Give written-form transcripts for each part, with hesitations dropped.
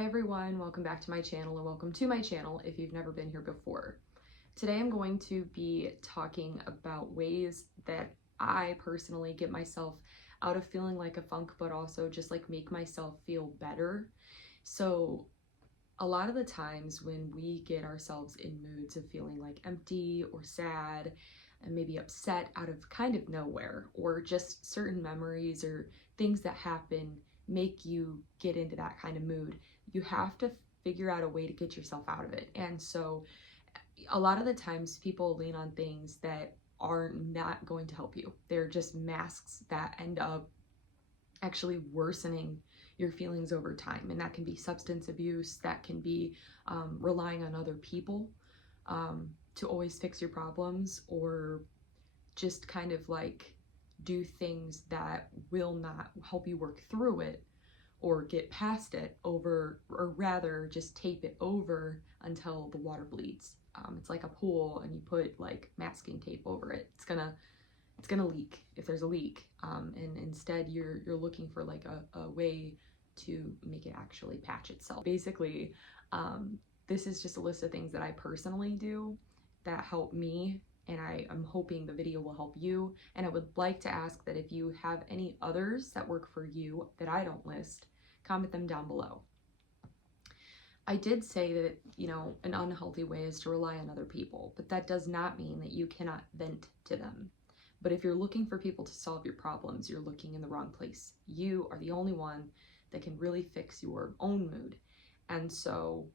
Hi everyone, welcome back to my channel, or welcome to my channel if you've never been here before. Today I'm going to be talking about ways that I personally get myself out of feeling like a funk, but also just like make myself feel better. So a lot of the times when we get ourselves in moods of feeling like empty or sad and maybe upset out of kind of nowhere, or just certain memories or things that happen make you get into that kind of mood, you have to figure out a way to get yourself out of it. And so a lot of the times people lean on things that are not going to help you. They're just masks that end up actually worsening your feelings over time. And that can be substance abuse, that can be relying on other people to always fix your problems, or just kind of like do things that will not help you work through it or get past it, over, or rather just tape it over until the water bleeds. It's like a pool and you put like masking tape over it. It's gonna leak if there's a leak, and instead you're looking for like a way to make it actually patch itself. Basically, this is just a list of things that I personally do that help me, and I'm hoping the video will help you. And I would like to ask that if you have any others that work for you that I don't list, comment them down below. I did say that, an unhealthy way is to rely on other people, but that does not mean that you cannot vent to them. But if you're looking for people to solve your problems, you're looking in the wrong place. You are the only one that can really fix your own mood. And so,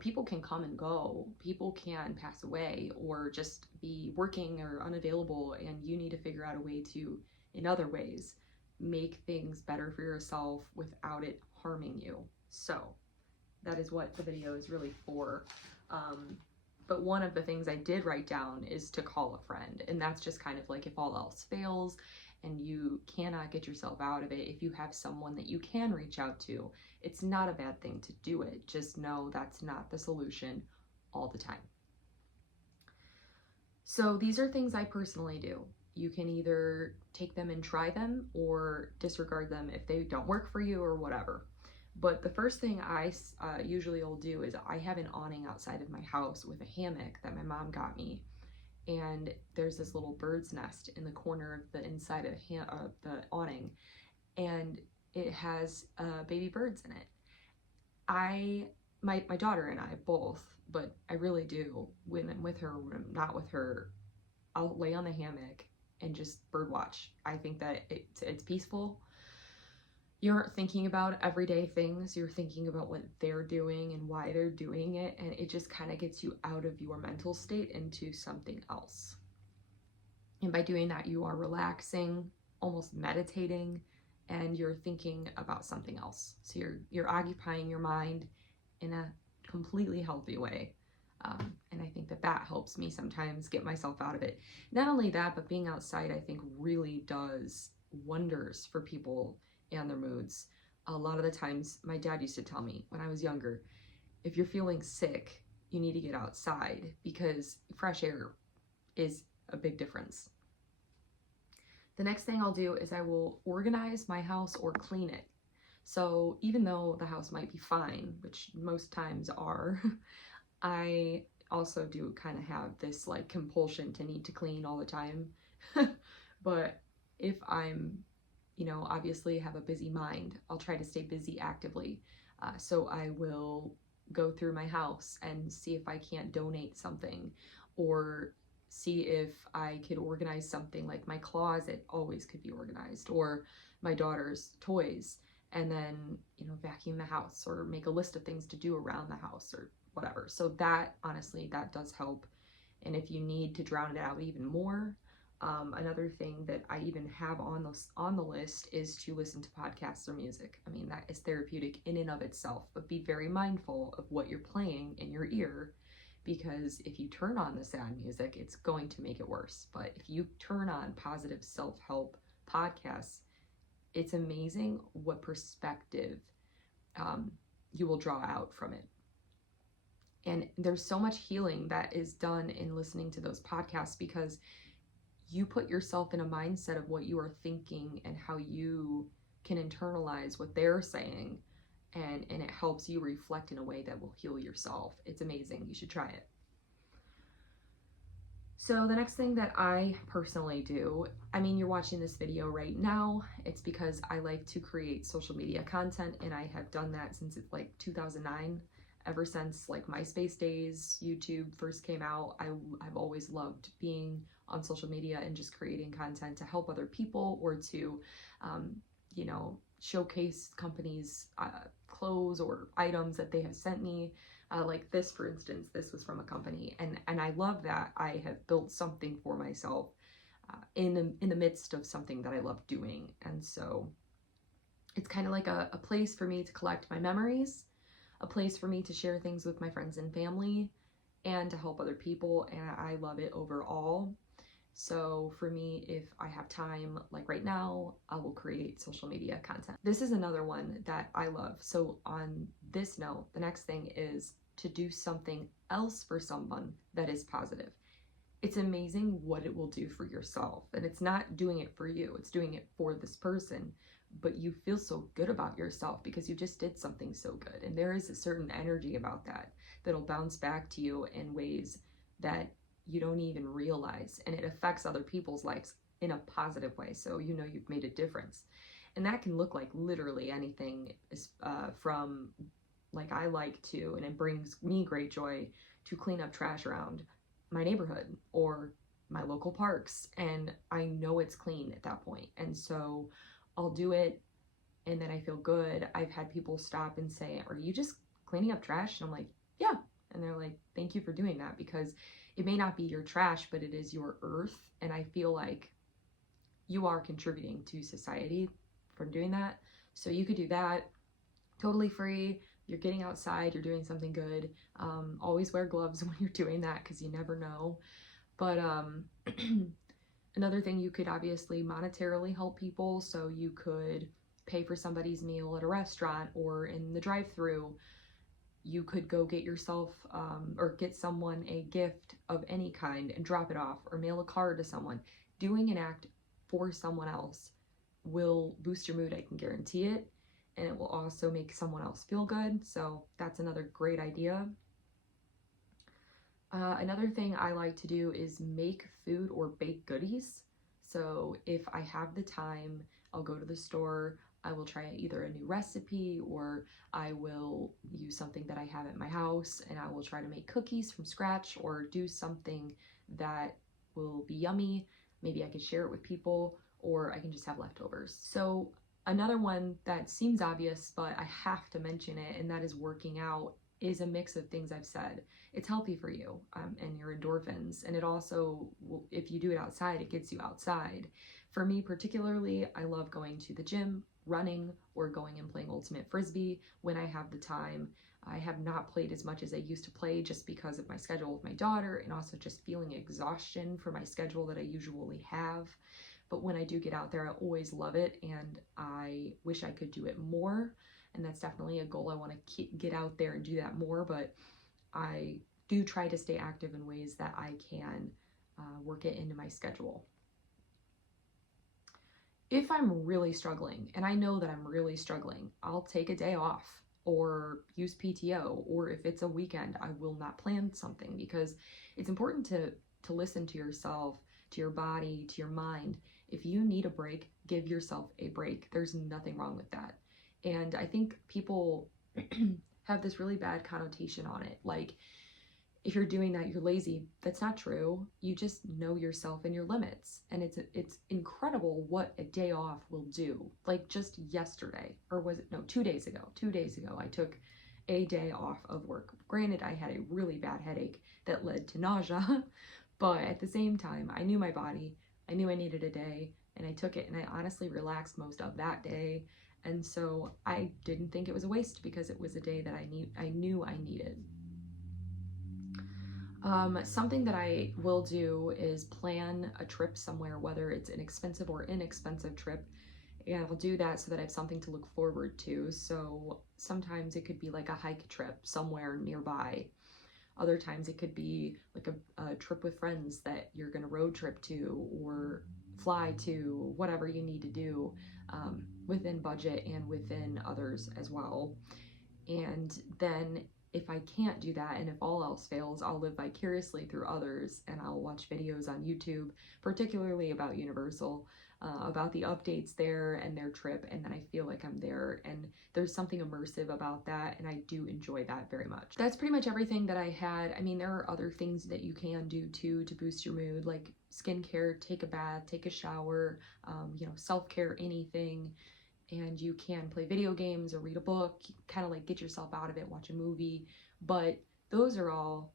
people can come and go, people can pass away or just be working or unavailable, and you need to figure out a way to, in other ways, make things better for yourself without it harming you. So that is what the video is really for. But one of the things I did write down is to call a friend. And that's just kind of like if all else fails and you cannot get yourself out of it, if you have someone that you can reach out to, it's not a bad thing to do it. Just know that's not the solution all the time. So these are things I personally do. You can either take them and try them or disregard them if they don't work for you or whatever. But the first thing I usually will do is I have an awning outside of my house with a hammock that my mom got me. And there's this little bird's nest in the corner of the inside of the awning. And it has baby birds in it. My daughter and I both, but I really do, when I'm with her, when I'm not with her, I'll lay on the hammock and just bird watch. I think that it's peaceful. You aren't thinking about everyday things, you're thinking about what they're doing and why they're doing it, and it just kind of gets you out of your mental state into something else. And by doing that, you are relaxing, almost meditating, and you're thinking about something else. So you're occupying your mind in a completely healthy way. And I think that helps me sometimes get myself out of it. Not only that, but being outside, I think, really does wonders for people and their moods. A lot of the times, my dad used to tell me when I was younger, if you're feeling sick, you need to get outside because fresh air is a big difference. The next thing I'll do is I will organize my house or clean it. So even though the house might be fine, which most times are, I also do kind of have this like compulsion to need to clean all the time. But if I'm obviously have a busy mind, I'll try to stay busy actively. So I will go through my house and see if I can't donate something, or see if I could organize something. Like my closet always could be organized, or my daughter's toys, and then, vacuum the house or make a list of things to do around the house or whatever. So that, honestly, that does help. And if you need to drown it out even more, another thing that I even have on the list is to listen to podcasts or music. I mean, that is therapeutic in and of itself, but be very mindful of what you're playing in your ear, because if you turn on the sad music, it's going to make it worse. But if you turn on positive self-help podcasts, it's amazing what perspective you will draw out from it. And there's so much healing that is done in listening to those podcasts, because you put yourself in a mindset of what you are thinking and how you can internalize what they're saying. and it helps you reflect in a way that will heal yourself. It's amazing. You should try it. So the next thing that I personally do, I mean, you're watching this video right now, it's because I like to create social media content, and I have done that since it's like 2009. Ever since like MySpace days, YouTube first came out, I've always loved being on social media and just creating content to help other people, or to, you know, showcase companies' clothes or items that they have sent me. Like this, for instance, this was from a company, and I love that I have built something for myself in the midst of something that I love doing. And so it's kind of like a place for me to collect my memories, a place for me to share things with my friends and family, and to help other people, and I love it overall. So for me, if I have time, like right now, I will create social media content. This is another one that I love. So on this note, the next thing is to do something else for someone that is positive. It's amazing what it will do for yourself. And it's not doing it for you, it's doing it for this person. But you feel so good about yourself because you just did something so good. And there is a certain energy about that that'll bounce back to you in ways that you don't even realize, and it affects other people's lives in a positive way. So you know you've made a difference, and that can look like literally anything, from like I like to, and it brings me great joy to clean up trash around my neighborhood or my local parks, and I know it's clean at that point, and so I'll do it, and then I feel good. I've had people stop and say, "Are you just cleaning up trash?" And I'm like, "Yeah." And they're like, "Thank you for doing that," because it may not be your trash, but it is your earth. And I feel like you are contributing to society from doing that. So you could do that totally free. You're getting outside, you're doing something good. Always wear gloves when you're doing that because you never know. But another thing, you could obviously monetarily help people. So you could pay for somebody's meal at a restaurant or in the drive-thru. You could go get yourself or get someone a gift of any kind and drop it off, or mail a card to someone. Doing an act for someone else will boost your mood, I can guarantee it, and it will also make someone else feel good. So that's another great idea. Another thing I like to do is make food or bake goodies. So if I have the time, I'll go to the store, I will try either a new recipe, or I will use something that I have at my house, and I will try to make cookies from scratch or do something that will be yummy. Maybe I could share it with people, or I can just have leftovers. So another one that seems obvious, but I have to mention it, and that is working out, is a mix of things I've said. It's healthy for you and your endorphins, and it also, if you do it outside, it gets you outside. For me particularly, I love going to the gym, running, or going and playing ultimate frisbee when I have the time. I have not played as much as I used to play just because of my schedule with my daughter, and also just feeling exhaustion for my schedule that I usually have. But when I do get out there, I always love it, and I wish I could do it more. And that's definitely a goal. I want to get out there and do that more, but I do try to stay active in ways that I can work it into my schedule. If I'm really struggling, and I know that I'm really struggling, I'll take a day off or use PTO, or if it's a weekend, I will not plan something, because it's important to listen to yourself, to your body, to your mind. If you need a break, give yourself a break. There's nothing wrong with that. And I think people have this really bad connotation on it. Like, if you're doing that, you're lazy. That's not true. You just know yourself and your limits. And it's incredible what a day off will do. Like just yesterday, or was it, no, 2 days ago. 2 days ago, I took a day off of work. Granted, I had a really bad headache that led to nausea, but at the same time, I knew my body. I knew I needed a day, and I took it, and I honestly relaxed most of that day. And so I didn't think it was a waste, because it was a day that I knew I needed. Something that I will do is plan a trip somewhere, whether it's an expensive or inexpensive trip, and I'll do that so that I have something to look forward to. So sometimes it could be like a hike trip somewhere nearby. Other times it could be like a trip with friends that you're gonna road trip to or fly to, whatever you need to do, within budget and within others as well. And then if I can't do that, and if all else fails, I'll live vicariously through others, and I'll watch videos on YouTube, particularly about Universal, about the updates there and their trip, and then I feel like I'm there, and there's something immersive about that, and I do enjoy that very much. That's pretty much everything that I had. I mean, there are other things that you can do too to boost your mood, like skincare, take a bath, take a shower, you know, self-care, anything. And you can play video games or read a book, kind of like get yourself out of it, watch a movie. But those are all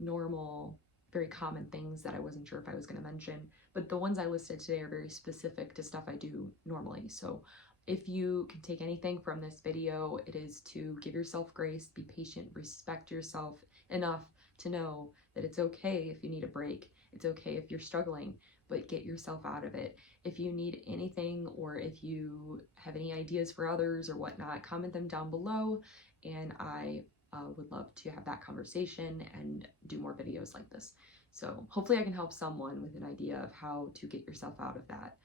normal, very common things that I wasn't sure if I was going to mention. But the ones I listed today are very specific to stuff I do normally. So if you can take anything from this video, it is to give yourself grace, be patient, respect yourself enough to know that it's okay if you need a break. It's okay if you're struggling, but get yourself out of it. If you need anything, or if you have any ideas for others or whatnot, comment them down below, and I would love to have that conversation and do more videos like this. So hopefully I can help someone with an idea of how to get yourself out of that.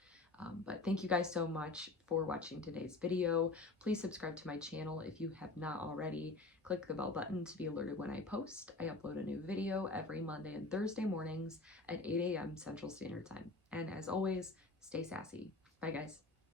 But thank you guys so much for watching today's video. Please subscribe to my channel if you have not already. Click the bell button to be alerted when I post. I upload a new video every Monday and Thursday mornings at 8 a.m. Central Standard Time. And as always, stay sassy. Bye guys.